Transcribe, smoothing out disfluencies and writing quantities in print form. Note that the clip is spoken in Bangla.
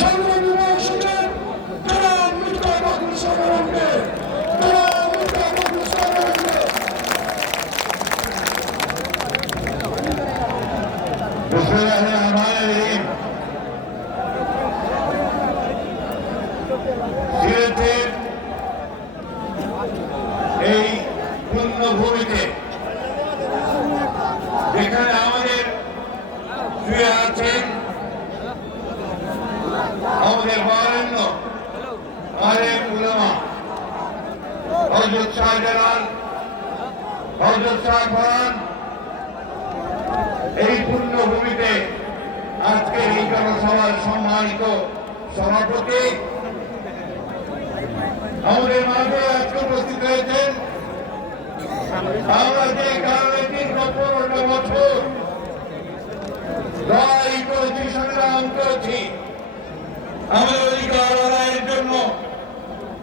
সংগ্রামী এসেছে যারা মির্জা ফখরুল সাহেবকে সিলেটের এই পুণ্যভূমিতে যেখানে আমাদের শুয়ে আছেন আমাদের বরেণ্য আলেম উলামা হযরত শাহজালাল হযরত শাহজাহান এই পুণ্যভূমিতে আজকের এই জনসভার সম্মানিত সভাপতি আমাদের মাঝে আজকে উপস্থিত হয়েছেন। আমরা যে কারণে 15 বছর লড়াই করেছি, সংগ্রাম করেছি, আমাদের